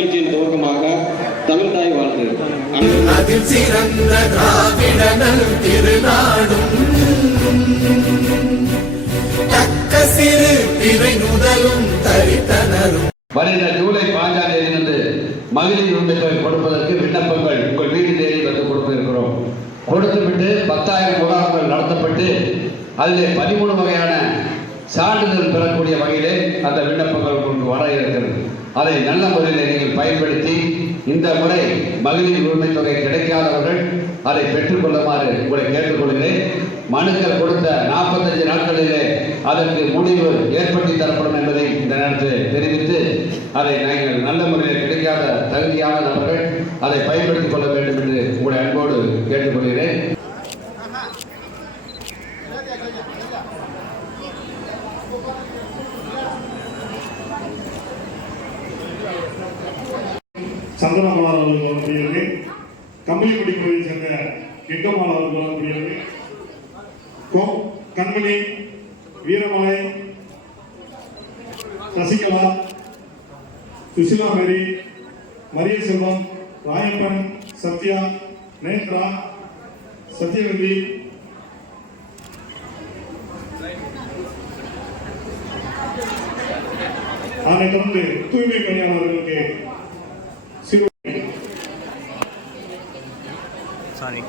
நிகழ்ச்சியின் துவக்கமாக தமிழ் தாய் வாழ்த்து. அன்பு அதில் சிறந்த திராவிடனல் திருநாடும். தக்க சிறு திரை நுதலும் தரித்தனரும். வருகிற ஜூலை பாஞ்சாம் தேதியிலிருந்து மகளிர் உரிமை கொடுப்பதற்கு விண்ணப்பங்கள் உங்கள் வீடு தேடி வந்து கொடுக்க இருக்கிறோம் கொடுத்துவிட்டு பத்தாயிரம் முகாம்கள் நடத்தப்பட்டு அதிலே பதிமூணு வகையான சான்றிதழ் பெறக்கூடிய வகையிலே அந்த விண்ணப்பங்கள் உங்களுக்கு வர இருக்கிறது. அதை நல்ல முறையில் நீங்கள் பயன்படுத்தி இந்த முறை மகளிர் உரிமை தொகை கிடைக்காதவர்கள் அதை பெற்றுக்கொள்ளுமாறு உங்களை கேட்டுக்கொள்கிறேன். மனுக்கள் கொடுத்த நாற்பத்தஞ்சு நாட்களிலே அதற்கு முடிவு ஏற்படுத்தி தரப்படும் என்பதை இந்த நேரத்தில் தெரிவித்து அதை நீங்கள் நல்ல முறையில் கிடைக்காத தகுதியான நபர்கள் அதை பயன்படுத்திக் கொள்ள வேண்டும் என்று உங்களை அன்போடு கேட்டுக்கொள்கிறேன் சந்திரமாலார் அவர்கள் வரக்கூடியவர்கள் கம்பளிக்குடி கோயிலை சேர்ந்த எங்கம்மாள் அவர்கள் வரக்கூடியவர்கள் கோ- கண்மணி வீரமலை சசிகலா சுசிலா மேரி மரிய செல்வம் ராயப்பன் சத்யா நேத்ரா சத்யவதி அதனைத் தொடர்ந்து தூய்மை பணியாளர்களுக்கு சாரி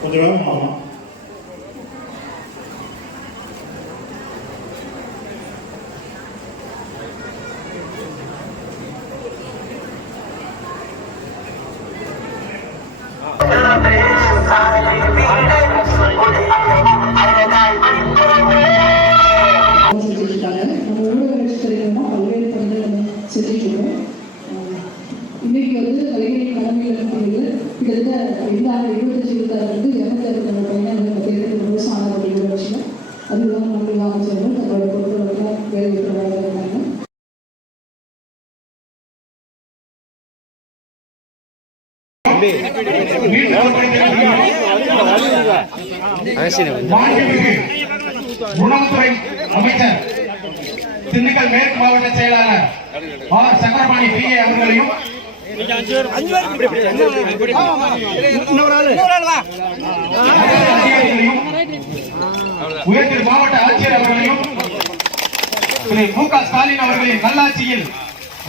கொஞ்சம் வேகமாக இன்னைக்கு வந்து கலைஞரின் தலைமையில் இருக்கிறது கிட்டத்தட்ட இந்த இருபத்தஞ்சு இருபத்தாறு வந்து இரநூத்தி அறுபத்தி பையன் தேர்தல் ரொம்ப அப்படிங்கிற விஷயம் அதுதான் நம்ம அமைச்சர்கள் தங்களோட பொறுப்புகளுக்கு வேலை விட்டுறாங்க உணவுத்துறை அமைச்சர் திண்டுக்கல் மேற்கு மாவட்ட செயலாளர் ஆர் சக்கரபாணி பி. ஏ. அவர்களையும் உயர்திரு மாவட்ட ஆட்சியர் அவர்களையும் திரு மு. க. ஸ்டாலின் அவர்களின் நல்லாட்சியில்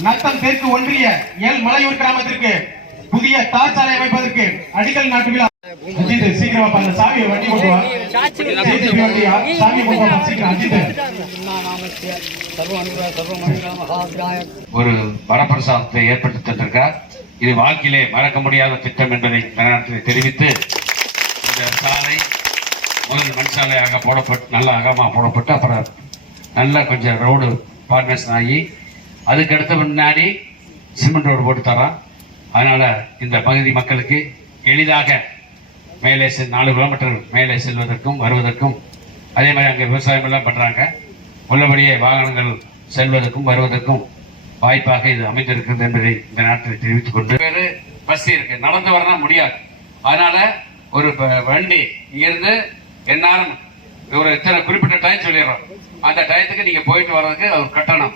நத்தம் தெற்கு ஒன்றிய எல். மலையூர் கிராமத்திற்கு புதிய தார் சாலை அமைப்பதற்கு அடிக்கல் நாட்டு விழா. அஜித் சீக்கிரமா பண்ண சாமியை வண்டி கொண்டு வா. சாமி கொண்டு வா. சீக்கிரம் அஜித். ஒரு வரப்பிரசாதத்தை ஏற்படுத்தி தந்திருக்கார். இது வாழ்க்கையிலே மறக்க முடியாத திட்டம் என்பதை இந்த தெரிவித்து இந்த சாலை முதல் மண் சாலையாக போடப்பட்டு நல்ல அகமாக போடப்பட்டு அப்புறம் நல்லா கொஞ்சம் ரோடு ஃபார்மேஷன் ஆகி அதுக்கு அடுத்த முன்னாடி சிமெண்ட் ரோடு போட்டு தரான். அதனால இந்த பகுதி மக்களுக்கு எளிதாக மேலே செல் நாலு கிலோமீட்டர் மேலே செல்வதற்கும் வருவதற்கும் அதே மாதிரி அங்கே விவசாயம் எல்லாம் பண்ணுறாங்க உள்ளபடியே வாகனங்கள் செல்வதற்கும் வருவதற்கும் வாய்ப்பாக இது அமைந்திருக்கிறது என்பதை இந்த நாட்டில் தெரிவித்துக் கொண்டு வேறு பஸ் இருக்கு. நடந்து வரலாம் முடியாது. அதனால ஒரு வண்டி இங்கிருந்து எந்நேரம் ஒரு இத்தனை குறிப்பிட்ட டைம் சொல்லிடுறோம். அந்த டயத்துக்கு நீங்க போயிட்டு வர்றதுக்கு ஒரு கட்டணம்.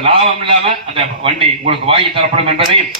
லாபம் இல்லாம அந்த வண்டி உங்களுக்கு வாங்கி தரப்படும் என்பதையும்